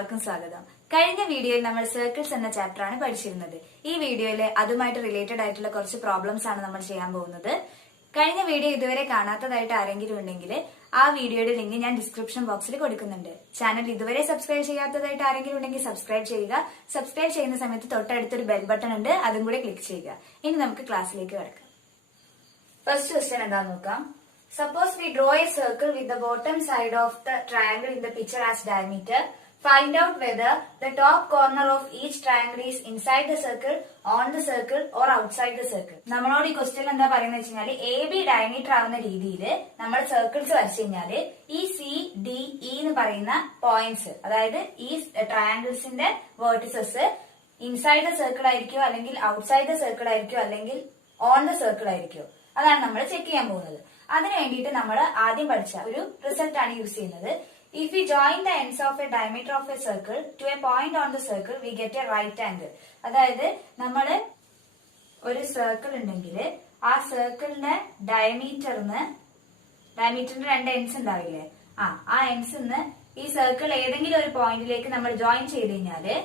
എല്ലാവർക്കും സ്വാഗതം. കഴിഞ്ഞ വീഡിയോയിൽ നമ്മൾ സർക്കിൾസ് എന്ന ചാപ്റ്റർ ആണ് പഠിച്ചിരുന്നത്. ഈ വീഡിയോയിൽ അതുമായിട്ട് റിലേറ്റഡ് ആയിട്ടുള്ള കുറച്ച് പ്രോബ്ലംസ് ആണ് നമ്മൾ ചെയ്യാൻ പോകുന്നത്. കഴിഞ്ഞ വീഡിയോ ഇതുവരെ കാണാത്തതായിട്ട് ആരെങ്കിലും ഉണ്ടെങ്കിൽ ആ വീഡിയോയുടെ ലിങ്ക് ഞാൻ ഡിസ്ക്രിപ്ഷൻ ബോക്സിൽ കൊടുക്കുന്നുണ്ട്. ചാനൽ ഇതുവരെ സബ്സ്ക്രൈബ് ചെയ്യാത്തതായിട്ട് ആരെങ്കിലും ഉണ്ടെങ്കിൽ സബ്സ്ക്രൈബ് ചെയ്യുക. സബ്സ്ക്രൈബ് ചെയ്യുന്ന സമയത്ത് തൊട്ടടുത്തൊരു ബെൽ ബട്ടൺ ഉണ്ട്, അതും കൂടെ ക്ലിക്ക് ചെയ്യുക. ഇനി നമുക്ക് ക്ലാസ്സിലേക്ക് കിടക്കാം. ഫസ്റ്റ് ക്വസ്റ്റ്യൻ എന്താന്ന് നോക്കാം. Suppose we draw a circle with the bottom side of the triangle in the picture as diameter. Find out whether the top corner of each triangle is inside the circle, on the circle or outside the circle. നമ്മളോട് ഈ question എന്താ പറയുന്നത് വെച്ചാൽ AB diameter ആവുന്ന രീതിയിൽ നമ്മൾ circles വരച്ചു കഴിഞ്ഞാൽ ഈ CDE എന്ന് പറയുന്ന പോയിന്റ്സ്, അതായത് ഈ ട്രയാങ്കിൾസിന്റെ വേർട്ടിസസ് ഇൻസൈഡ് ദ സർക്കിൾ ആയിരിക്കോ അല്ലെങ്കിൽ ഔട്ട്സൈഡ് ദ സർക്കിൾ ആയിരിക്കോ അല്ലെങ്കിൽ ഓൺ ദ സർക്കിൾ ആയിരിക്കോ, അതാണ് നമ്മൾ ചെക്ക് ചെയ്യാൻ പോകുന്നത്. അതിനു വേണ്ടിയിട്ട് നമ്മൾ ആദ്യം പഠിച്ച ഒരു റിസൾട്ട് ആണ് യൂസ് ചെയ്യുന്നത്. If we join the ends of a diameter of a circle to a point on the circle we get a right angle. അതായത് നമ്മൾ ഒരു സർക്കിൾ ഉണ്ടെങ്കിൽ ആ സർക്കിളിന്റെ ഡയമീറ്ററിന്റെ രണ്ട് എൻഡ്സ് ഉണ്ടാവില്ലേ, ആ എൻഡ്സ് ഈ സർക്കിൾ ഏതെങ്കിലും ഒരു പോയിന്റിലേക്ക് നമ്മൾ ജോയിൻ ചെയ്ത് കഴിഞ്ഞാല്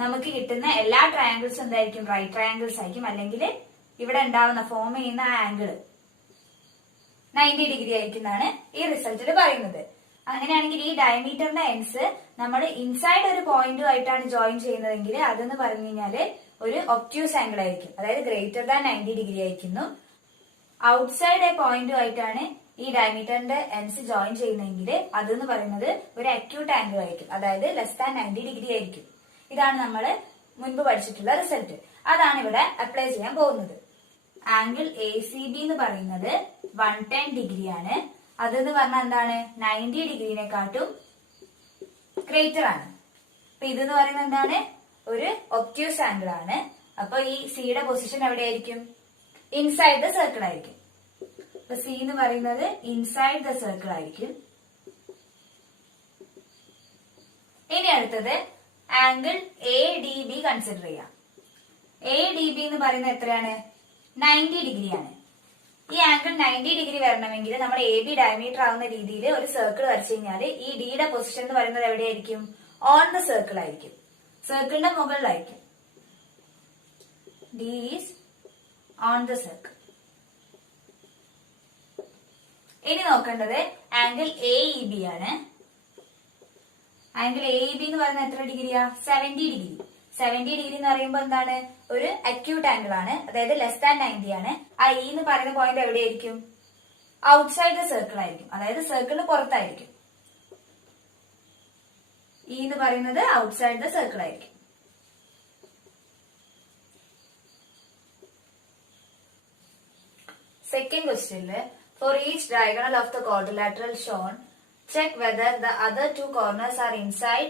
നമുക്ക് കിട്ടുന്ന എല്ലാ ട്രയാങ്കിൾസും എന്തായിരിക്കും? റൈറ്റ് ട്രയാങ്കിൾസ് ആയിരിക്കും. അല്ലെങ്കിൽ ഇവിടെ ഉണ്ടാവുന്ന ഫോം ചെയ്യുന്ന ആംഗിൾ 90 ഡിഗ്രി ആയിരിക്കും എന്നാണ് ഈ റിസൾട്ടിൽ പറയുന്നത്. അങ്ങനെയാണെങ്കിൽ ഈ ഡയമീറ്ററിന്റെ എൻഡ്സ് നമ്മൾ ഇൻസൈഡ് ഒരു പോയിന്റുമായിട്ടാണ് ജോയിൻ ചെയ്യുന്നതെങ്കിൽ അതെന്ന് പറഞ്ഞു കഴിഞ്ഞാല് ഒരു ഒബ്റ്റ്യൂസ് ആംഗിൾ ആയിരിക്കും, അതായത് ഗ്രേറ്റർ ദാൻ 90 ഡിഗ്രി ആയിരിക്കുന്നു. ഔട്ട്സൈഡ് എ പോയിന്റുമായിട്ടാണ് ഈ ഡയമീറ്ററിന്റെ എൻഡ്സ് ജോയിൻ ചെയ്യുന്നതെങ്കിൽ അതെന്ന് പറയുന്നത് ഒരു അക്യൂട്ട് ആംഗിൾ ആയിരിക്കും, അതായത് ലെസ് ദാൻ 90 ഡിഗ്രി ആയിരിക്കും. ഇതാണ് നമ്മൾ മുൻപ് പഠിച്ചിട്ടുള്ള റിസൾട്ട്. അതാണ് ഇവിടെ അപ്ലൈ ചെയ്യാൻ പോകുന്നത്. ആംഗിൾ ACB എന്ന് പറയുന്നത് 110 ഡിഗ്രിയാണ്. അതെന്ന് പറഞ്ഞാൽ എന്താണ്? 90 ഡിഗ്രിനെക്കാട്ടും ഗ്രേറ്റർ ആണ്. അപ്പൊ ഇതെന്ന് പറയുന്നത് എന്താണ്? ഒരു ഒബ്റ്റ്യൂസ് ആംഗിൾ ആണ്. അപ്പൊ ഈ സിയുടെ പൊസിഷൻ എവിടെയായിരിക്കും? ഇൻസൈഡ് ദ സർക്കിൾ ആയിരിക്കും. അപ്പൊ സി എന്ന് പറയുന്നത് ഇൻസൈഡ് ദ സർക്കിൾ ആയിരിക്കും. ഇനി അടുത്തത് ആംഗിൾ ADB കൺസിഡർ ചെയ്യാം. ADB എന്ന് പറയുന്നത് എത്രയാണ്? 90 ഡിഗ്രിയാണ്. ഈ ആംഗിൾ 90 ഡിഗ്രി വരണമെങ്കിൽ നമ്മൾ AB ഡയമീറ്റർ ആവുന്ന രീതിയിൽ ഒരു സർക്കിൾ വരച്ചു കഴിഞ്ഞാൽ ഈ ഡിയുടെ പൊസിഷൻ എന്ന് പറയുന്നത് എവിടെയായിരിക്കും? ഓൺ ദ സർക്കിൾ ആയിരിക്കും, സർക്കിളിന്റെ മുകളിലായിരിക്കും. D is on the circle. ഇനി നോക്കേണ്ടത് ആംഗിൾ AEB ആണ്. ആംഗിൾ AEB എന്ന് പറയുന്നത് എത്ര ഡിഗ്രിയാ? 70 ഡിഗ്രി. 70 ഡിഗ്രി എന്ന് പറയുമ്പോൾ എന്താണ്? ഒരു അക്യൂട്ട് ആംഗിൾ ആണ്, അതായത് ലെസ് ദാൻ 90 ആണ്. ആ E എന്ന് പറയുന്ന പോയിന്റ് എവിടെയായിരിക്കും? ഔട്ട്സൈഡ് ദ സർക്കിൾ ആയിരിക്കും, അതായത് സർക്കിളിന് പുറത്തായിരിക്കും. E എന്ന് പറയുന്നത് ഔട്ട്സൈഡ് ദ സർക്കിൾ ആയിരിക്കും. സെക്കൻഡ് ക്വസ്റ്റ്യനില് for each diagonal of the quadrilateral shown check whether the other two corners are inside,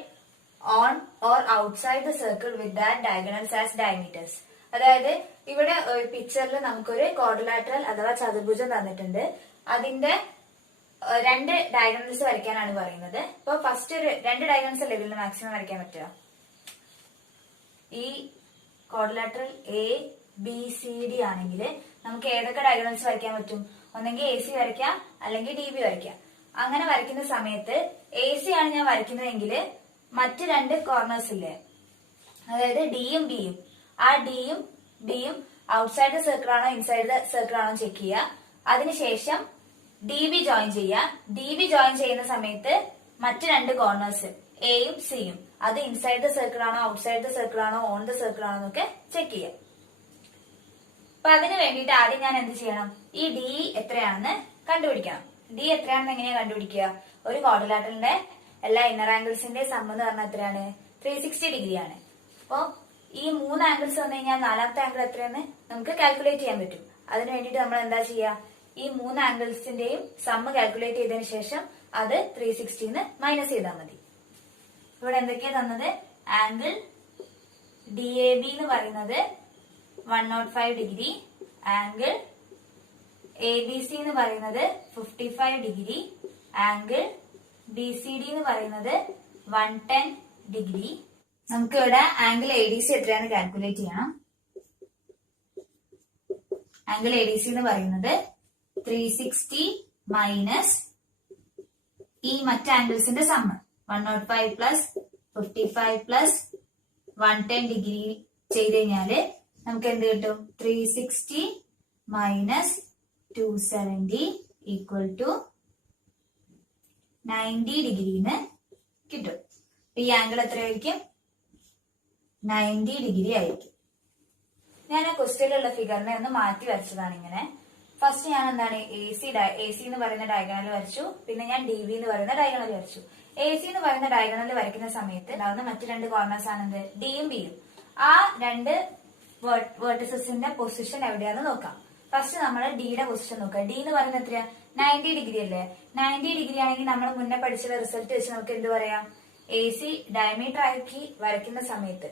on or outside the circle with that diagonals as diameters. അതായത് ഇവിടെ പിക്ചറിൽ നമുക്കൊരു ക്വാഡ്രിലാറ്ററൽ അഥവാ ചതുർഭുജം തന്നിട്ടുണ്ട്. അതിന്റെ രണ്ട് ഡയഗണൽസ് വരയ്ക്കാനാണ് പറയുന്നത്. ഇപ്പൊ ഫസ്റ്റ് രണ്ട് ഡയഗണൽസ് ലെവലിൽ മാക്സിമം വരയ്ക്കാൻ പറ്റുക. ഈ ക്വാഡ്രിലാറ്ററൽ ABCD ആണെങ്കിൽ നമുക്ക് ഏതൊക്കെ ഡയഗണൽസ് വരയ്ക്കാൻ പറ്റും? ഒന്നെങ്കിൽ AC വരയ്ക്കാം, അല്ലെങ്കിൽ DB വരയ്ക്കാം. അങ്ങനെ വരയ്ക്കുന്ന സമയത്ത് AC ആണ് ഞാൻ വരയ്ക്കുന്നതെങ്കിൽ മറ്റ് രണ്ട് കോർണേഴ്സ് ഇല്ലേ, അതായത് ഡിയും ബിയും, ആ ഡിയും ബിയും ഔട്ട്സൈഡ് ദ സർക്കിൾ ആണോ ഇൻസൈഡ് ദ സർക്കിൾ ആണോ ചെക്ക് ചെയ്യുക. അതിനുശേഷം DB ജോയിൻ ചെയ്യുക. DB ജോയിൻ ചെയ്യുന്ന സമയത്ത് മറ്റ് രണ്ട് കോർണേഴ്സ് എയും സിയും അത് ഇൻസൈഡ് ദ സർക്കിൾ ആണോ ഔട്ട്സൈഡ് ദ സർക്കിൾ ആണോ ഓൺ ദ സർക്കിൾ ആണോ എന്നൊക്കെ ചെക്ക് ചെയ്യാം. അപ്പൊ അതിന് വേണ്ടിയിട്ട് ആദ്യം ഞാൻ എന്ത് ചെയ്യണം? ഈ D എത്രയാണെന്ന് കണ്ടുപിടിക്കണം. D എത്രയാണെന്ന് എങ്ങനെയാ കണ്ടുപിടിക്കുക? ഒരു ക്വാഡ്രിലാറ്ററലിന്റെ എല്ലാ ഇന്നർ ആംഗിൾസിന്റെ സം എന്ന് പറഞ്ഞാൽ എത്രയാണ്? 360 ഡിഗ്രിയാണ്. അപ്പൊ ഈ മൂന്ന് ആംഗിൾസ് വന്നു കഴിഞ്ഞാൽ നാലാമത്തെ ആംഗിൾ എത്രയെന്ന് നമുക്ക് കാൽക്കുലേറ്റ് ചെയ്യാൻ പറ്റും. അതിന് വേണ്ടിയിട്ട് നമ്മൾ എന്താ ചെയ്യുക? ഈ മൂന്ന് ആംഗിൾസിന്റെയും സമ്മ് കാൽക്കുലേറ്റ് ചെയ്തതിനു ശേഷം അത് 360 മൈനസ് ചെയ്താൽ മതി. ഇവിടെ എന്തൊക്കെയാ തന്നത്? ആംഗിൾ DAB എന്ന് പറയുന്നത് 105 ഡിഗ്രി, ആംഗിൾ ABC എന്ന് പറയുന്നത് 55 ഡിഗ്രി, ആംഗിൾ BCD എന്ന് പറയുന്നത് 110 ഡിഗ്രി. നമുക്ക് ഇവിടെ ആംഗിൾ ADC എത്രയാണ് കാൽക്കുലേറ്റ് ചെയ്യണം. ആംഗിൾ ADC എന്ന് പറയുന്നത് 360 minus ഈ മറ്റ് ആംഗിൾസിന്റെ സമ്മ് 105 പ്ലസ് 55 പ്ലസ് 110 ഡിഗ്രി ചെയ്ത് കഴിഞ്ഞാല് നമുക്ക് എന്ത് കിട്ടും? 360 മൈനസ് 270 ഈക്വൽ ടു 90 ഡിഗ്രിന്ന് കിട്ടും. ഈ ആംഗിൾ എത്രയായിരിക്കും? 90 ഡിഗ്രി ആയിരിക്കും. ഞാൻ ആ ക്വസ്റ്റ്യനിലുള്ള ഫിഗറിനെ ഒന്ന് മാറ്റി വരച്ചതാണ് ഇങ്ങനെ. ഫസ്റ്റ് ഞാൻ എന്താണ് എ സി എന്ന് പറയുന്ന ഡയഗണൽ വരച്ചു. പിന്നെ ഞാൻ ഡി ബി എന്ന് പറയുന്ന ഡയഗണൽ വരച്ചു. എ സി എന്ന് പറയുന്ന ഡയഗണൽ വരയ്ക്കുന്ന സമയത്ത് ഉണ്ടാവുന്ന മറ്റു രണ്ട് കോർണേഴ്സ് ആണ് എന്ത്? ഡിയും ബിയും. ആ രണ്ട് വേർട്ടിസസിന്റെ പൊസിഷൻ എവിടെയാന്ന് നോക്കാം. ഫസ്റ്റ് നമ്മൾ ഡിയുടെ പൊസിഷൻ നോക്കാം. ഡി എന്ന് പറയുന്നത് എത്രയാ? 90 ഡിഗ്രി അല്ലേ? 90 ഡിഗ്രി ആണെങ്കിൽ നമ്മൾ മുന്നേ പഠിച്ച റിസൾട്ട് വെച്ച് നമുക്ക് എന്ത് പറയാം? എ സി ഡയമീറ്റർ ആക്കി വരയ്ക്കുന്ന സമയത്ത്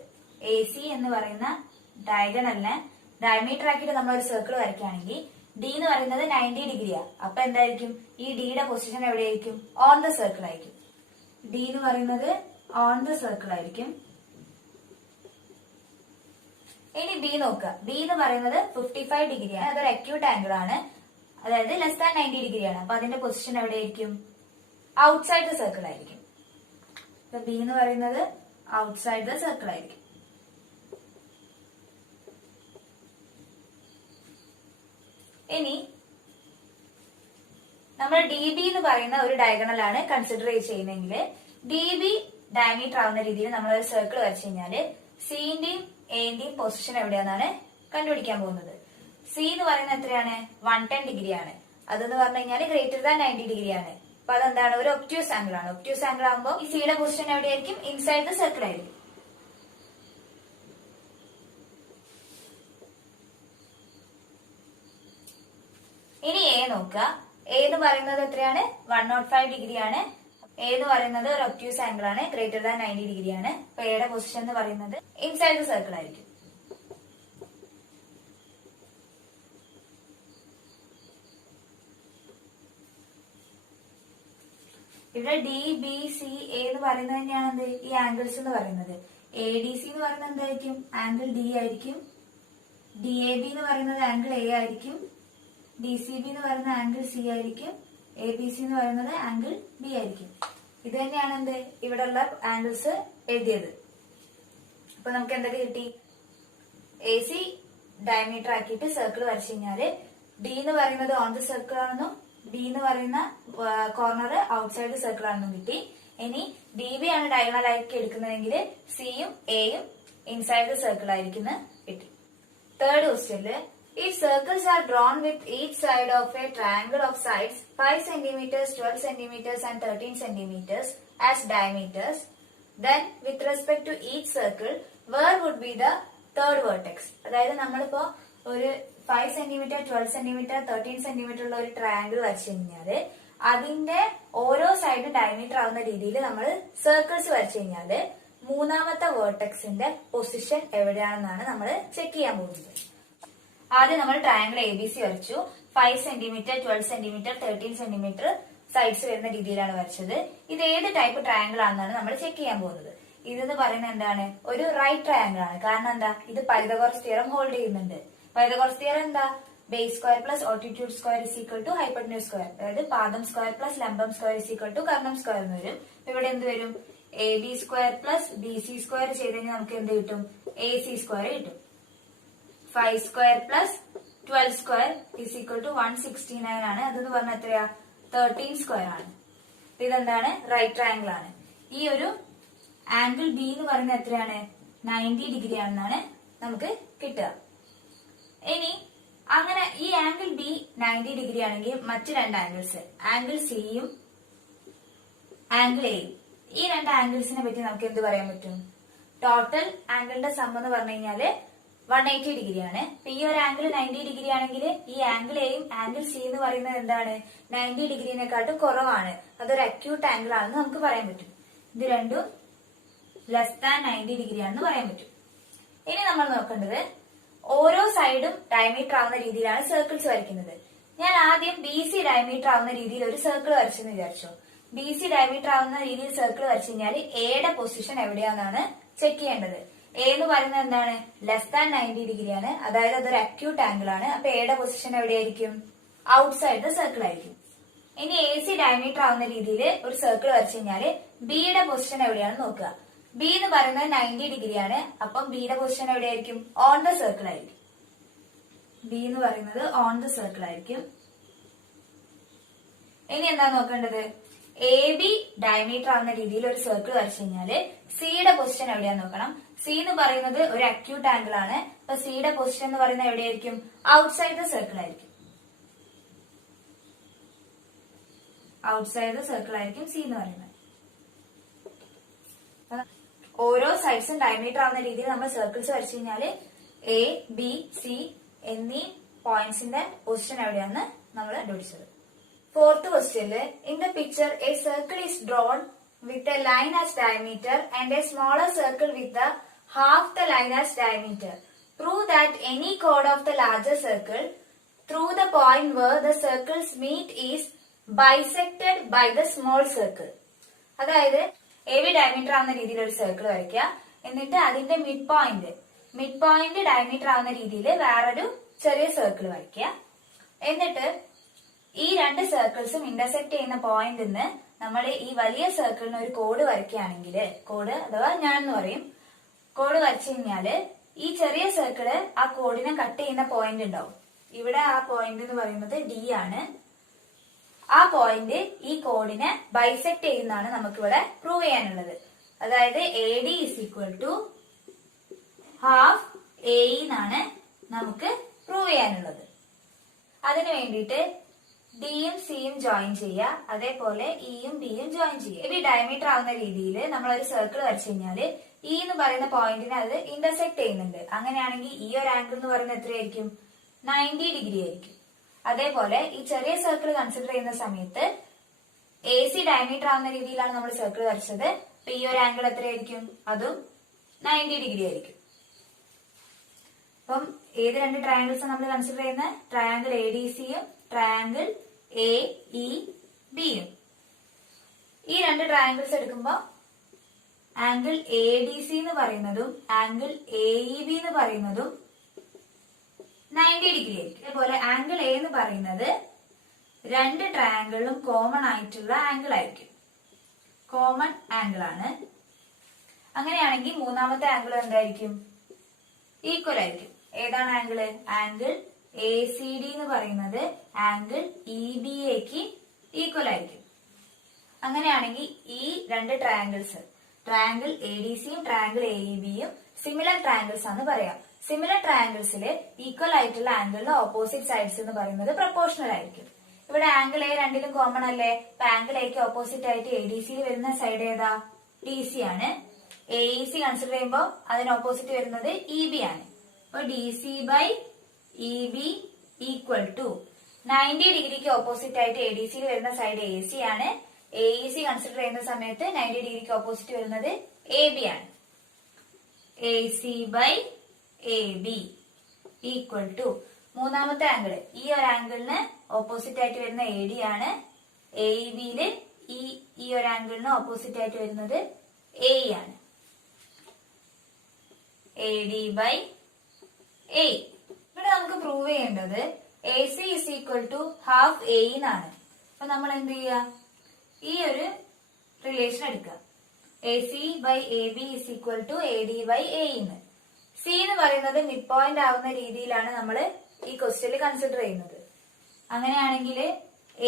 എ സി എന്ന് പറയുന്ന ഡയഗണലിനെ ഡയമീറ്റർ ആക്കിയിട്ട് നമ്മൾ ഒരു സർക്കിൾ വരയ്ക്കുകയാണെങ്കിൽ ഡി എന്ന് പറയുന്നത് 90 ഡിഗ്രിയാ. അപ്പൊ എന്തായിരിക്കും? ഈ ഡിയുടെ പൊസിഷൻ എവിടെയായിരിക്കും? ഓൺ ദ സർക്കിൾ ആയിരിക്കും. ഡി എന്ന് പറയുന്നത് ഓൺ ദ സർക്കിൾ ആയിരിക്കും. ഇനി ബി നോക്കുക. ബി എന്ന് പറയുന്നത് 55 ഡിഗ്രിയാണ്. അതൊരു അക്യൂട്ട് ആംഗിൾ ആണ്, അതായത് ലെസ് ദാൻ 90 ഡിഗ്രിയാണ്. അപ്പൊ അതിന്റെ പൊസിഷൻ എവിടെയായിരിക്കും? ഔട്ട്സൈഡ് ദ സർക്കിൾ ആയിരിക്കും. അപ്പൊ ബി എന്ന് പറയുന്നത് ഔട്ട്സൈഡ് ദ സർക്കിൾ ആയിരിക്കും. ഇനി നമ്മൾ ഡി ബി എന്ന് പറയുന്ന ഒരു ഡയഗണൽ ആണ് കൺസിഡർ ചെയ്യുന്നതെങ്കിൽ ഡി ബി ഡയമീറ്റർ ആവുന്ന രീതിയിൽ നമ്മൾ ഒരു സർക്കിൾ വരച്ചു കഴിഞ്ഞാല് സിന്റെയും എന്റെയും പൊസിഷൻ എവിടെയാണെന്നാണ് കണ്ടുപിടിക്കാൻ പോകുന്നത്. സി എന്ന് പറയുന്നത് എത്രയാണ്? 110 ഡിഗ്രിയാണ്. അതെന്ന് പറഞ്ഞു കഴിഞ്ഞാൽ ഗ്രേറ്റർ ദാൻ 90 ഡിഗ്രിയാണ്. അപ്പൊ അതെന്താണ്? ഒരു ഒബ്റ്റ്യൂസ് ആംഗിൾ ആണ്. ഒബ്റ്റ്യൂസ് ആംഗിൾ ആകുമ്പോൾ ഈ സിയുടെ പൊസിഷൻ എവിടെയായിരിക്കും? ഇൻസൈഡ് ദ സർക്കിൾ ആയിരിക്കും. ഇനി എ നോക്കുക. എ എന്ന് പറയുന്നത് എത്രയാണ്? 105 ഡിഗ്രിയാണ്. എ എന്ന് പറയുന്നത് ഒരു ഒബ്റ്റ്യൂസ് ആംഗിൾ ആണ്, ഗ്രേറ്റർ ദാൻ 90 ഡിഗ്രിയാണ്. അപ്പൊ എയുടെ പൊസിഷൻ എന്ന് പറയുന്നത് ഇൻസൈഡ് ദ സർക്കിൾ ആയിരിക്കും. ഇവിടെ ഡി ബി സി എ എന്ന് പറയുന്നത് തന്നെയാണ് എന്ത്? ഈ ആംഗിൾസ് എന്ന് പറയുന്നത്. എ ഡി സി എന്ന് പറയുന്നത് എന്തായിരിക്കും? ആംഗിൾ ഡി ആയിരിക്കും. ഡി എ ബി എന്ന് പറയുന്നത് ആംഗിൾ എ ആയിരിക്കും. ഡി സി ബി എന്ന് പറയുന്ന ആംഗിൾ സി ആയിരിക്കും. എ ബി സി എന്ന് പറയുന്നത് ആംഗിൾ ബി ആയിരിക്കും. ഇത് തന്നെയാണ് എന്ത്? ഇവിടെയുള്ള ആംഗിൾസ് എഴുതിയത്. അപ്പൊ നമുക്ക് എന്തൊക്കെ കിട്ടി? എ സി ഡയമീറ്റർ ആക്കിയിട്ട് സർക്കിൾ വരച്ചു കഴിഞ്ഞാല് ഡി എന്ന് പറയുന്നത് ഓൺ ദ സർക്കിൾ ആണെന്നും ബി എന്ന് പറയുന്ന കോർണർ ഔട്ട്സൈഡ് സർക്കിൾ ആണെന്നും കിട്ടി. ഇനി ഡി ബി ആണ് ഡയഗണൽ ആക്കി എടുക്കുന്നതെങ്കിൽ സിയും എയും ഇൻസൈഡ് ദ സർക്കിൾ ആയിരിക്കും കിട്ടി. തേർഡ് ക്വസ്റ്റ്യനില് if circles are drawn with each side of a triangle of sides 5 cm, 12 cm and 13 cm as diameters, then with respect to each circle where would be the third vertex? അതായത് നമ്മളിപ്പോ ഒരു 5 cm, 12 cm, 13 cm ഉള്ള ഒരു triangle വരച്ചു കഴിഞ്ഞാല് അതിന്റെ ഓരോ സൈഡും ഡയമീറ്റർ ആവുന്ന രീതിയിൽ നമ്മൾ സർക്കിൾസ് വരച്ചു കഴിഞ്ഞാല് മൂന്നാമത്തെ വേർട്ടെക്സിന്റെ പൊസിഷൻ എവിടെയാണെന്നാണ് നമ്മൾ ചെക്ക് ചെയ്യാൻ പോകുന്നത്. ആദ്യം നമ്മൾ ട്രയാങ്കിൾ എ ബി സി വരച്ചു. 5 സെന്റിമീറ്റർ, 12 സെന്റിമീറ്റർ, 13 സെന്റിമീറ്റർ സൈഡ്സ് വരുന്ന രീതിയിലാണ് വരച്ചത്. ഇത് ഏത് ടൈപ്പ് ട്രയാങ്കിൾ ആണെന്നാണ് നമ്മൾ ചെക്ക് ചെയ്യാൻ പോകുന്നത്. ഇതെന്ന് പറയുന്നത് എന്താണ്? ഒരു റൈറ്റ് ട്രയാങ്കിൾ ആണ്. കാരണം എന്താ? ഇത് പൈതഗോറസ് തിയറം ഹോൾഡ് ചെയ്യുന്നുണ്ട്. പൈതഗോറസ് തിയറം എന്താ? Base square plus altitude square is equal to hypotenuse square. അതായത് പാദം സ്ക്വയർ പ്ലസ് ലംബം സ്ക്വയർ ഇസ് ഈക്വൽ ടു കർണം സ്ക്വയർ എന്ന് വരും. ഇവിടെ എന്ത് വരും? A B square plus B C square ചെയ്ത് കഴിഞ്ഞാൽ നമുക്ക് എന്ത് കിട്ടും? എ സി സ്ക്വയർ കിട്ടും. 5 square plus 12 square is equal to 169 ആണ്. അതെന്ന് പറഞ്ഞാൽ എത്രയാ? 13 സ്ക്വയർ ആണ്. ഇതെന്താണ്? റൈറ്റ് ട്രയാങ്കിൾ ആണ്. ഈ ഒരു ആംഗിൾ ബി എന്ന് പറയുന്നത് എത്രയാണ്? 90 ഡിഗ്രി ആണെന്നാണ് നമുക്ക് കിട്ടുക. ഇനി അങ്ങനെ ഈ ആംഗിൾ ബി 90 ഡിഗ്രി ആണെങ്കിൽ മറ്റു രണ്ട് ആംഗിൾസ്, ആംഗിൾ സിയും ആംഗിൾ എയും, ഈ രണ്ട് ആംഗിൾസിനെ പറ്റി നമുക്ക് എന്ത് പറയാൻ പറ്റും? ടോട്ടൽ ആംഗിളിന്റെ സം എന്ന് പറഞ്ഞു കഴിഞ്ഞാല് 180 ഡിഗ്രിയാണ്. ഈ ഒരു ആംഗിൾ 90 ഡിഗ്രി ആണെങ്കിൽ ഈ ആംഗിൾ എയും ആംഗിൾ സി എന്ന് പറയുന്നത് എന്താണ്? 90 ഡിഗ്രിനെക്കാട്ടും കുറവാണ്. അതൊരു അക്യൂട്ട് ആംഗിൾ ആണെന്ന് നമുക്ക് പറയാൻ പറ്റും. ഇത് രണ്ടും ലെസ് ദാൻ 90 ഡിഗ്രി ആണെന്ന് പറയാൻ പറ്റും. ഇനി നമ്മൾ നോക്കേണ്ടത് ഓരോ സൈഡും ഡയമീറ്റർ ആവുന്ന രീതിയിലാണ് സർക്കിൾസ് വരയ്ക്കുന്നത്. ഞാൻ ആദ്യം ബി സി ഡയമീറ്റർ ആവുന്ന രീതിയിൽ ഒരു സർക്കിൾ വരച്ചെന്ന് വിചാരിച്ചു. ബി സി ഡയമീറ്റർ ആവുന്ന രീതിയിൽ സർക്കിൾ വരച്ചു കഴിഞ്ഞാൽ എയുടെ പൊസിഷൻ എവിടെയാണെന്നാണ് ചെക്ക് ചെയ്യേണ്ടത്. എ എന്ന് പറയുന്നത് എന്താണ്? ലെസ് ദാൻ 90 ഡിഗ്രിയാണ്. അതായത് അതൊരു അക്യൂട്ട് ആംഗിൾ ആണ്. അപ്പൊ എയുടെ പൊസിഷൻ എവിടെയായിരിക്കും? ഔട്ട്സൈഡ് ദ സർക്കിൾ ആയിരിക്കും. ഇനി എ സി ഡയമീറ്റർ ആവുന്ന രീതിയിൽ ഒരു സർക്കിൾ വരച്ചു കഴിഞ്ഞാല് ബിയുടെ പൊസിഷൻ എവിടെയാണെന്ന് നോക്കുക. ബി എന്ന് പറയുന്നത് 90 ഡിഗ്രിയാണ്. അപ്പം ബിയുടെ പൊസിഷൻ എവിടെയായിരിക്കും? ഓൺ ദ സർക്കിൾ ആയിരിക്കും. ബി എന്ന് പറയുന്നത് ഓൺ ദ സർക്കിൾ ആയിരിക്കും. ഇനി എന്താ നോക്കേണ്ടത്? എ ബി ഡയമീറ്റർ ആവുന്ന രീതിയിൽ ഒരു സർക്കിൾ വരച്ചു കഴിഞ്ഞാല് സിയുടെ പൊസിഷൻ എവിടെയാന്ന് നോക്കണം. സി എന്ന് പറയുന്നത് ഒരു അക്യൂട്ട് ആംഗിൾ ആണ്. അപ്പൊ സിയുടെ പൊസിഷൻ എന്ന് പറയുന്നത് എവിടെയായിരിക്കും? ഔട്ട്സൈഡ് ദ സർക്കിൾ ആയിരിക്കും. ഔട്ട്സൈഡ് ദ സർക്കിൾ ആയിരിക്കും സി എന്ന് പറയുന്നത്. ഓരോ സൈഡ്സും ഡയമീറ്റർ ആവുന്ന രീതിയിൽ നമ്മൾ സർക്കിൾസ് വരച്ചു കഴിഞ്ഞാല് എ ബി സി എന്നീ പോയിന്റ്സിന്റെ പൊസിഷൻ എവിടെയാന്ന് നമ്മൾ കണ്ടുപിടിച്ചത്. Fourth question. In the picture, a circle is drawn with a line as diameter and a smaller circle with the half the line as diameter. Prove that any chord of the larger circle through the point where the circles meet is bisected by the small circle. അതായത് A B diameter ആവുന്ന രീതിയിൽ ഒരു circle വരയ്ക്കുക. എന്നിട്ട് അതിന്റെ mid point diameter ആവുന്ന രീതിയിൽ വേറൊരു ചെറിയ സർക്കിൾ വരയ്ക്കുക. എന്നിട്ട് ഈ രണ്ട് സർക്കിൾസും ഇന്റർസെക്ട് ചെയ്യുന്ന പോയിന്റിൽ നിന്ന് നമ്മൾ ഈ വലിയ സർക്കിളിന് ഒരു കോഡ് വരയ്ക്കുകയാണെങ്കിൽ, കോഡ് അഥവാ ഞാൻ എന്ന് പറയും, കോഡ് വരച്ചു കഴിഞ്ഞാല് ഈ ചെറിയ സർക്കിള് ആ കോഡിനെ കട്ട് ചെയ്യുന്ന പോയിന്റ് ഉണ്ടാവും. ഇവിടെ ആ പോയിന്റ് എന്ന് പറയുന്നത് ഡി ആണ്. ആ പോയിന്റ് ഈ കോഡിനെ ബൈസെക്ട് ചെയ്യുന്നതാണ് നമുക്കിവിടെ പ്രൂവ് ചെയ്യാനുള്ളത്. അതായത് A D is equal to half A എന്നാണ് നമുക്ക് പ്രൂവ് ചെയ്യാനുള്ളത്. അതിനു വേണ്ടിയിട്ട് ഡിയും സിയും ജോയിൻ ചെയ്യുക. അതേപോലെ ഇയും ബിയും ജോയിൻ ചെയ്യുക. ഈ ഡയമീറ്റർ ആവുന്ന രീതിയിൽ നമ്മൾ ഒരു സർക്കിൾ വരച്ചു കഴിഞ്ഞാല് ഇ എന്ന് പറയുന്ന പോയിന്റിനെ അത് ഇന്റർസെക്ട് ചെയ്യുന്നുണ്ട്. അങ്ങനെയാണെങ്കിൽ ഈ ഒരു ആംഗിൾ എന്ന് പറയുന്നത് എത്രയായിരിക്കും? 90 ഡിഗ്രി ആയിരിക്കും. അതേപോലെ ഈ ചെറിയ സർക്കിൾ കൺസിഡർ ചെയ്യുന്ന സമയത്ത് എ സി ഡയമീറ്റർ ആവുന്ന രീതിയിലാണ് നമ്മൾ സർക്കിൾ വരച്ചത്. അപ്പൊ ഈ ഒരു ആംഗിൾ എത്രയായിരിക്കും? അതും 90 ഡിഗ്രി ആയിരിക്കും. അപ്പം ഏത് രണ്ട് ട്രയാങ്കിൾസ് നമ്മൾ കൺസിഡർ ചെയ്യുന്നത്? ട്രയാങ്കിൾ എ ഡി സിയും ട്രയാങ്കിൾ എ ഇ ബിയും. ഈ രണ്ട് ട്രയാങ്കിൾസ് എടുക്കുമ്പോൾ ആംഗിൾ എ ഡി സി എന്ന് പറയുന്നതും ആംഗിൾ എ ഇ ബി എന്ന് പറയുന്നതും 90 ഡിഗ്രി ആയിരിക്കും. അതേപോലെ ആംഗിൾ എ എന്ന് പറയുന്നത് രണ്ട് ട്രയാങ്കിളിലും കോമൺ ആയിട്ടുള്ള ആംഗിൾ ആയിരിക്കും. കോമൺ ആംഗിൾ ആണ്. അങ്ങനെയാണെങ്കിൽ മൂന്നാമത്തെ ആംഗിൾ എന്തായിരിക്കും? ഈക്വൽ ആയിരിക്കും. ഏതാണ് angle? Angle A C D എന്ന് പറയുന്നത് ആംഗിൾ ഇ ബി എക്ക് ഈക്വൽ ആയിരിക്കും. അങ്ങനെയാണെങ്കിൽ ഈ രണ്ട് ട്രയാങ്കിൾസ്, ട്രയാങ്കിൾ എ ഡി സിയും ട്രയാങ്കിൾ എ ഇ ബിയും സിമിലർ ട്രയാങ്കിൾസ് ആണ് പറയാം. സിമിലർ ട്രയാങ്കിൾസിൽ ഈക്വൽ ആയിട്ടുള്ള ആംഗിളിന്റെ ഓപ്പോസിറ്റ് സൈഡ്സ് എന്ന് പറയുന്നത് പ്രൊപ്പോർഷണൽ ആയിരിക്കും. ഇവിടെ ആംഗിൾ എ രണ്ടിലും കോമൺ അല്ലേ? അപ്പൊ ആംഗിൾ എക്ക് ഓപ്പോസിറ്റ് ആയിട്ട് എ ഡി സിയിൽ വരുന്ന സൈഡ് ഏതാ? ഡി സി ആണ്. എ ഇ സി കൺസിഡർ ചെയ്യുമ്പോൾ അതിന് ഓപ്പോസിറ്റ് വരുന്നത് ഇ ബി ആണ്. അപ്പൊ D C by E B equal to 90 ഡിഗ്രിക്ക് ഓപ്പോസിറ്റ് ആയിട്ട് എ ഡി സിയിൽ വരുന്ന സൈഡ് എ സി ആണ്. എ ഇ സി കൺസിഡർ ചെയ്യുന്ന സമയത്ത് 90 ഡിഗ്രിക്ക് ഓപ്പോസിറ്റ് വരുന്നത് എ ബി ആണ്. A C by A B equal to മൂന്നാമത്തെ ആംഗിൾ, ഈ ഒരു ആംഗിളിന് ഓപ്പോസിറ്റ് ആയിട്ട് വരുന്ന എ ഡി ആണ്. എ ഇ ബിയില് ഈ ഒരു ആംഗിളിന് ഓപ്പോസിറ്റ് ആയിട്ട് വരുന്നത് എ ഇ ആണ്. A D by A. ഇവിടെ നമുക്ക് പ്രൂവ് ചെയ്യേണ്ടത് A C is equal to half A എന്നാണ്. അപ്പൊ നമ്മൾ എന്ത് ചെയ്യുക? ഈ ഒരു റിലേഷൻ എടുക്കുക. A C by A B is equal to A D by A എന്ന്. സി എന്ന് പറയുന്നത് മിഡ് പോയിന്റ് ആവുന്ന രീതിയിലാണ് നമ്മൾ ഈ ക്വസ്റ്റ്യനിൽ കൺസിഡർ ചെയ്യുന്നത്. അങ്ങനെയാണെങ്കിൽ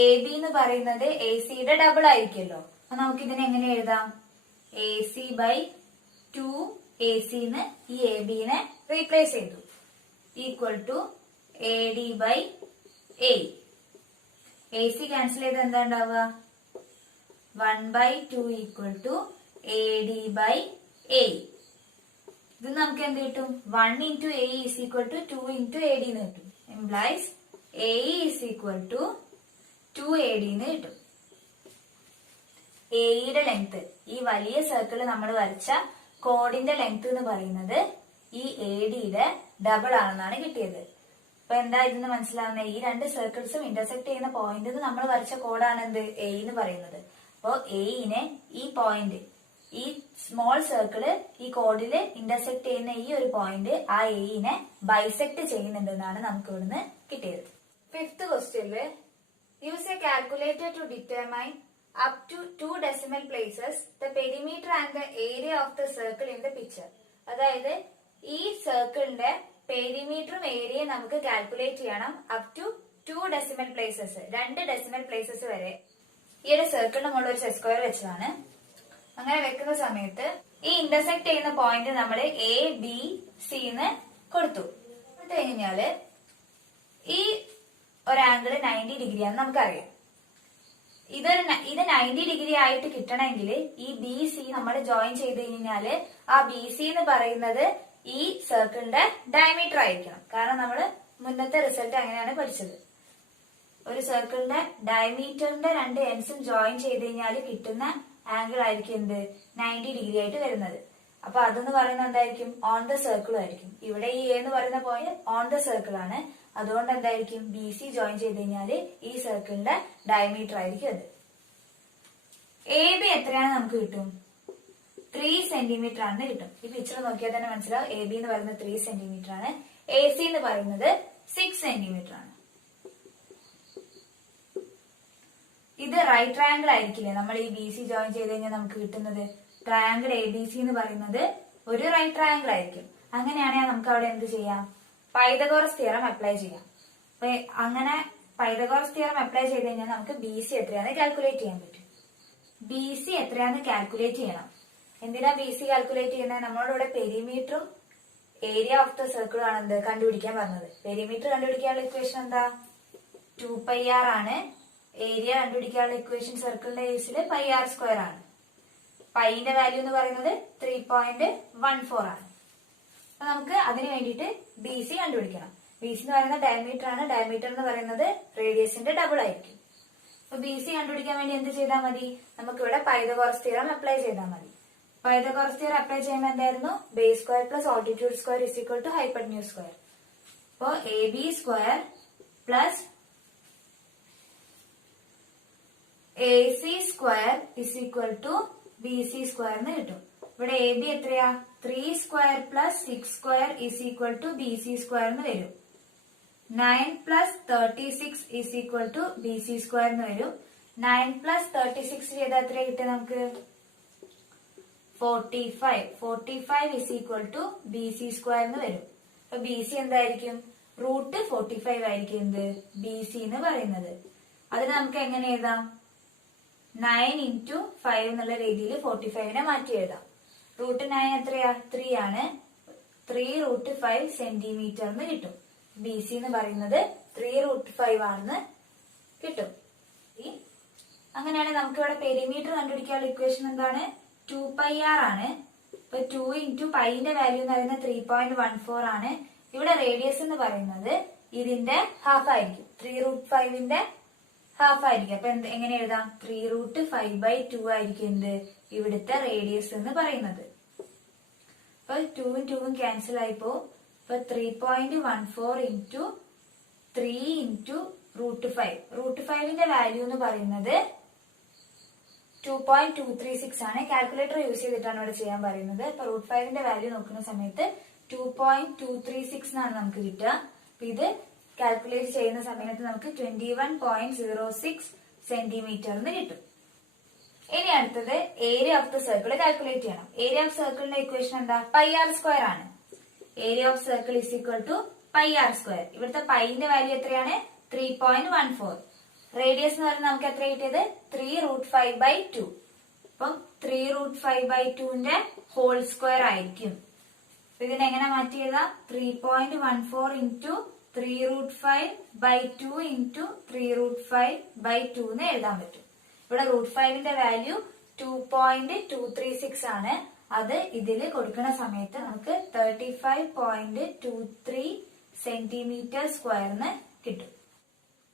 എ ബി എന്ന് പറയുന്നത് എ സിയുടെ ഡബിൾ ആയിരിക്കുമല്ലോ. അപ്പൊ നമുക്ക് ഇതിനെ എങ്ങനെ എഴുതാം? എ സി ബൈ 2 എ സിന്ന് ഈ എ ബിനെ റീപ്ലേസ് ചെയ്തു. Equal to A D by A. A C cancel ചെയ്ത് എന്താ ഉണ്ടാവുക? 1/2 equal to A D by A. ഇത് നമുക്ക് എന്ത് കിട്ടും? 1 into a is equal to 2 into ad എന്ന് കിട്ടും. Implies a is equal to 2ad എന്ന് കിട്ടും. a യുടെ ലെങ്ത്, ഈ വലിയ സർക്കിൾ നമ്മൾ വരച്ച കോഡിന്റെ ലെങ്ത് എന്ന് പറയുന്നത് ഈ ad യുടെ ഡബിൾ ആണെന്നാണ് കിട്ടിയത്. അപ്പൊ എന്താ ഇതെന്ന് മനസ്സിലാവുന്നത്? ഈ രണ്ട് സർക്കിൾസും ഇന്റർസെക്ട് ചെയ്യുന്ന പോയിന്റ് നമ്മൾ വരച്ച കോഡാണ് എന്ത്? a എന്ന് പറയുന്നത്. അപ്പോ aനെ ഈ പോയിന്റ്, ഈ സ്മോൾ സർക്കിള് ഈ കോഡില് ഇന്റർസെക്ട് ചെയ്യുന്ന ഈ ഒരു പോയിന്റ് ആ എനെ ബൈസെക്ട് ചെയ്യുന്നുണ്ടെന്നാണ് നമുക്ക് ഇവിടുന്ന് കിട്ടിയത്. ഫിഫ്ത് ക്വസ്റ്റ്യനില് use a calculator to determine up to 2 decimal places the perimeter and the area of the circle in the picture. അതായത് ഈ സർക്കിളിന്റെ പെരിമീറ്ററും ഏരിയയും നമുക്ക് കാൽക്കുലേറ്റ് ചെയ്യണം up to 2 decimal places, 2 decimal places വരെ. ഈ ഒരു സർക്കിളിന് മുകളിൽ ഒരു സെറ്റ് സ്ക്വയർ വെച്ചതാണ്. അങ്ങനെ വെക്കുന്ന സമയത്ത് ഈ ഇന്റർസെക്ട് ചെയ്യുന്ന പോയിന്റ് നമ്മൾ എ ബി സി എന്ന് കൊടുത്തു. അത് കഴിഞ്ഞാല് ഈ ഒരു ആംഗിൾ 90 ഡിഗ്രി ആണെന്ന് നമുക്കറിയാം. ഇത് 90 ഡിഗ്രി ആയിട്ട് കിട്ടണമെങ്കിൽ ഈ ബി സി നമ്മൾ ജോയിൻ ചെയ്ത് കഴിഞ്ഞാല് ആ ബി സി എന്ന് പറയുന്നത് ഈ സർക്കിളിന്റെ ഡയമീറ്റർ ആയിരിക്കണം. കാരണം നമ്മൾ മുന്നത്തെ റിസൾട്ട് അങ്ങനെയാണ് പഠിച്ചത്. ഒരു സർക്കിളിന്റെ ഡയമീറ്ററിന്റെ 2 എൻഡ്സും ജോയിൻ ചെയ്ത് കഴിഞ്ഞാൽ കിട്ടുന്ന ആംഗിൾ ആയിരിക്കും എന്ത് 90 ഡിഗ്രി ആയിട്ട് വരുന്നത്. അപ്പൊ അതെന്ന് പറയുന്നത് എന്തായിരിക്കും? ഓൺ ദ സർക്കിൾ ആയിരിക്കും. ഇവിടെ ഈ എന്ന് പറയുന്ന പോയിന്റ് ഓൺ ദ സർക്കിൾ ആണ്. അതുകൊണ്ട് എന്തായിരിക്കും? ബി സി ജോയിൻ ചെയ്ത് കഴിഞ്ഞാല് ഈ സർക്കിളിന്റെ ഡയമീറ്റർ ആയിരിക്കും അത്. എ ബി എത്രയാണ് നമുക്ക് കിട്ടും? 3 സെന്റിമീറ്റർ ആണെന്ന് കിട്ടും. ഈ പിക്ചർ നോക്കിയാൽ തന്നെ മനസ്സിലാവും. എ ബി എന്ന് പറയുന്നത് 3 സെന്റിമീറ്റർ ആണ്. എ സി എന്ന് പറയുന്നത് 6 സെന്റിമീറ്റർ ആണ്. ഇത് റൈറ്റ് ട്രയാങ്കിൾ ആയിരിക്കില്ലേ നമ്മൾ ഈ ബി സി ജോയിൻ ചെയ്ത് കഴിഞ്ഞാൽ നമുക്ക് കിട്ടുന്നത്? ട്രയാങ്കിൾ എ ബി സി എന്ന് പറയുന്നത് ഒരു റൈറ്റ് ട്രയാങ്കിൾ ആയിരിക്കും. അങ്ങനെയാണെങ്കിൽ നമുക്ക് അവിടെ എന്ത് ചെയ്യാം? പൈതഗോറസ് തിയറം അപ്ലൈ ചെയ്യാം. അപ്പൊ അങ്ങനെ പൈതഗോറസ് തിയറം അപ്ലൈ ചെയ്ത് കഴിഞ്ഞാൽ നമുക്ക് ബി സി എത്രയാണെന്ന് കാൽക്കുലേറ്റ് ചെയ്യാൻ പറ്റും. ബി സി എത്രയാണെന്ന് കാൽക്കുലേറ്റ് ചെയ്യണം. എന്തിനാ ബി സി കാൽക്കുലേറ്റ് ചെയ്യുന്നത്? നമ്മളോട് ഇവിടെ പെരിമീറ്ററും ഏരിയ ഓഫ് ദ സർക്കിളും ആണ് എന്ത് കണ്ടുപിടിക്കാൻ പറഞ്ഞത്. പെരിമീറ്റർ കണ്ടുപിടിക്കാനുള്ള ഇക്വേഷൻ എന്താ? 2πr ആണ്. ഏരിയ കണ്ടുപിടിക്കാനുള്ള ഇക്വേഷൻ സർക്കിളിന്റെ കേസിൽ πr² ആണ്. പൈന്റെ വാല്യൂ എന്ന് പറയുന്നത് 3.14 ആണ്. അപ്പൊ നമുക്ക് അതിന് വേണ്ടിയിട്ട് ബി സി കണ്ടുപിടിക്കണം. ബി സി എന്ന് പറയുന്നത് ഡയമീറ്റർ ആണ്. ഡയമീറ്റർ എന്ന് പറയുന്നത് റേഡിയസിന്റെ ഡബിൾ ആയിരിക്കും. അപ്പൊ ബി സി കണ്ടുപിടിക്കാൻ വേണ്ടി എന്ത് ചെയ്താൽ മതി? നമുക്ക് ഇവിടെ പൈതഗോറസ് തിയറം അപ്ലൈ ചെയ്താൽ മതി. പൈതഗോറസ് തിയറം അപ്ലൈ ചെയ്യുമ്പോൾ എന്തായിരുന്നു? Base square plus altitude square is equal to hypotenuse square. അപ്പോ A B square plus A C square is equal to B C square എന്ന് കിട്ടും. ഇവിടെ എ ബി എത്രയാ? 3 square plus 6 square is equal to B C square എന്ന് വരും. 9 plus 36 is equal to B C square എന്ന് വരും. 9 plus 36 ചെയ്താൽ എത്ര കിട്ടും നമുക്ക്? 45. 45 is equal to B C square എന്ന് വരും. അപ്പൊ ബി സി എന്തായിരിക്കും? റൂട്ട് 45 ആയിരിക്കും എന്ത് ബി സി എന്ന് പറയുന്നത്. അതിന് നമുക്ക് എങ്ങനെ എഴുതാം? 9 into 5 എന്നുള്ള രീതിയിൽ 45നെ മാറ്റി എഴുതാം. റൂട്ട് 9 എത്രയാ? 3 ആണ്. 3 റൂട്ട് 5 സെന്റിമീറ്റർ എന്ന് കിട്ടും. ബി സി എന്ന് പറയുന്നത് 3 റൂട്ട് 5 ആണെന്ന് കിട്ടും. അങ്ങനെയാണെങ്കിൽ നമുക്ക് ഇവിടെ പെരിമീറ്റർ കണ്ടുപിടിക്കാനുള്ള ഇക്വേഷൻ എന്താണ്? 2πr ആണ്. ഇപ്പൊ 2 into പൈന്റെ വാല്യൂ എന്ന് പറയുന്നത് 3.14 ആണ്. ഇവിടെ റേഡിയസ് എന്ന് പറയുന്നത് ഇതിന്റെ ഹാഫ് ആയിരിക്കും. 3 റൂട്ട് 5ന്റെ ഹാഫ് ആയിരിക്കും. അപ്പൊ എങ്ങനെ എഴുതാം? 3 റൂട്ട് 5/2 ആയിരിക്കും എന്ത് ഇവിടുത്തെ റേഡിയസ് എന്ന് പറയുന്നത്. അപ്പൊ 2ഉം 2ഉം ക്യാൻസൽ ആയിപ്പോ 3.14 into 3 into റൂട്ട് 5. റൂട്ട് 5ന്റെ വാല്യൂ എന്ന് പറയുന്നത് 2.236 ആണ്. കാൽക്കുലേറ്റർ യൂസ് ചെയ്തിട്ടാണ് ഇവിടെ ചെയ്യാൻ പറയുന്നത്. അപ്പൊ റൂട്ട് 5ന്റെ വാല്യൂ നോക്കുന്ന സമയത്ത് 2.236 എന്നാണ് നമുക്ക് കിട്ടുക. അപ്പൊ ഇത് കാൽക്കുലേറ്റ് ചെയ്യുന്ന സമയത്ത് നമുക്ക് 21.06 സെന്റിമീറ്റർ എന്ന് കിട്ടും. ഇനി അടുത്തത് area of the circle calculate ചെയ്യണം. ഏരിയ ഓഫ് സർക്കിളിന്റെ ഇക്വേഷൻ എന്താ? πr² ആണ്. Area of circle is equal to πr². ഇവിടുത്തെ പൈന്റെ വാല്യൂ എത്രയാണ്? 3.14. റേഡിയസ് എന്ന് പറയുന്നത് നമുക്ക് എത്ര കിട്ടിയത്? 3 റൂട്ട് 5/2. അപ്പം 3 റൂട്ട് 5/2ന്റെ ഹോൾ സ്ക്വയർ ആയിരിക്കും. ഇതിനെങ്ങനെ മാറ്റി എഴുതാം? 3.14 into 3 റൂട്ട് 5/2 into 3 റൂട്ട് 5/2 എന്ന് എഴുതാൻ പറ്റും. ഇവിടെ റൂട്ട് 5ന്റെ വാല്യൂ 2.236 ആണ്. അത് ഇതില് കൊടുക്കുന്ന സമയത്ത് നമുക്ക് 35.23 സെന്റിമീറ്റർ സ്ക്വയറിന് കിട്ടും.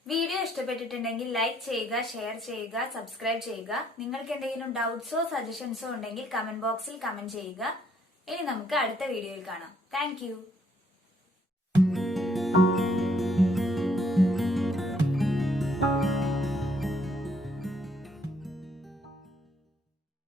വീഡിയോ ഇഷ്ടപ്പെട്ടിട്ടുണ്ടെങ്കിൽ ലൈക്ക് ചെയ്യുക, ഷെയർ ചെയ്യുക, സബ്സ്ക്രൈബ് ചെയ്യുക. നിങ്ങൾക്ക് എന്തെങ്കിലും ഡൗട്ട്സോ സജഷൻസോ ഉണ്ടെങ്കിൽ കമന്റ് ബോക്സിൽ കമന്റ് ചെയ്യുക. ഇനി നമുക്ക് അടുത്ത വീഡിയോയിൽ കാണാം. താങ്ക്